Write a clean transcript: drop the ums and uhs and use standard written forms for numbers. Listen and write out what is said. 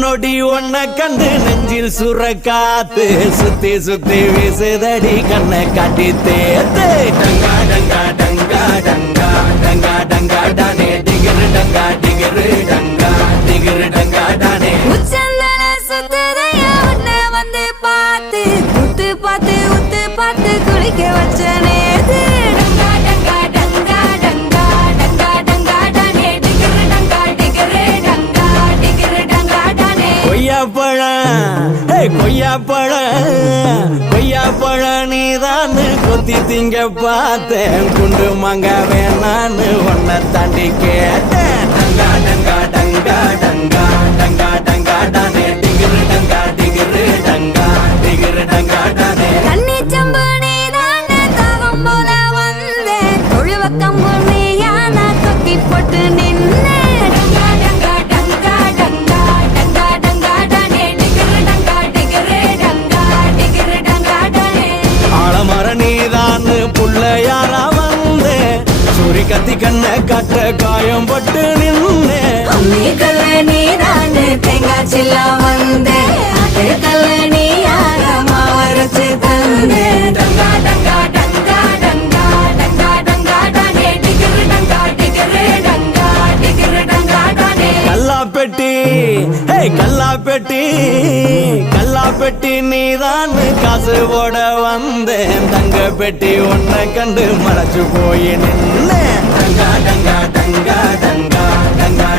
நொடி ஒன்ன கண்டு நெஞ்சில் சுர காத்து சுத்தி சுத்தி வீசுதடி கண்ணை காட்டி தேத்து டங்கா டங்கா டங்கா டங்கா டங்கா டங்கா டானே டிகிரு டங்கா டிகிரு டங்கா டிகிரு டங்கா டானே வந்து பார்த்து உத்து பார்த்து உத்து பார்த்து குளிக்க வச்ச நேத்து டங்கா டங்கா டங்கா டங்கா டங்கா டங்கா டானே டிகிரு டங்கா டிகிரு டங்கா டிகிரு டங்கா டானே கொய்யா பழம் நீதான் கொத்தி திங்க பார்த்தேன் குண்டு மங்க வேணான்னு ஒன்ன தாண்டி கேட்டேன் டங்கா டங்கா டங்கா டங்கா டங்கா டங்கா டானே டிகிரு டங்கா டிகிரு டங்கா டிகிரு டங்கா டானே கண்ணி சம்பு நீதான் தாகம் போல வந்தேன் தொழுவ கம்பு நீயான தொக்கி போட்டு நின்னே டங்கா டங்கா டங்கா டங்கா டங்கா டங்கா டானே டிகிரு டங்கா டிகிரு டங்கா டிகிரு டங்கா டானே ஆலமர நீதான் புள்ளையாரா வந்தே சூரி கத்தி கண்ண காட்ட காயம் பட்டு நின்னே அம்மி கல்ல நீதான் தேங்காய் சில்ல வந்தே அது கல்ல நீ யாரமா வரைச்சு தந்தே டங்கா டங்கா டங்கா டங்கா டங்கா டங்கா டானே டிகிரு டங்கா டிகிரு டங்கா டிகிரு டங்கா டானே கல்லாப்பெட்டி நீதான் காசு போட வந்தேன் தங்க பெட்டி உன்னை கண்டு மறைச்சு போய் நின்னேன் டங்கா டங்கா டங்கா டங்கா டங்கா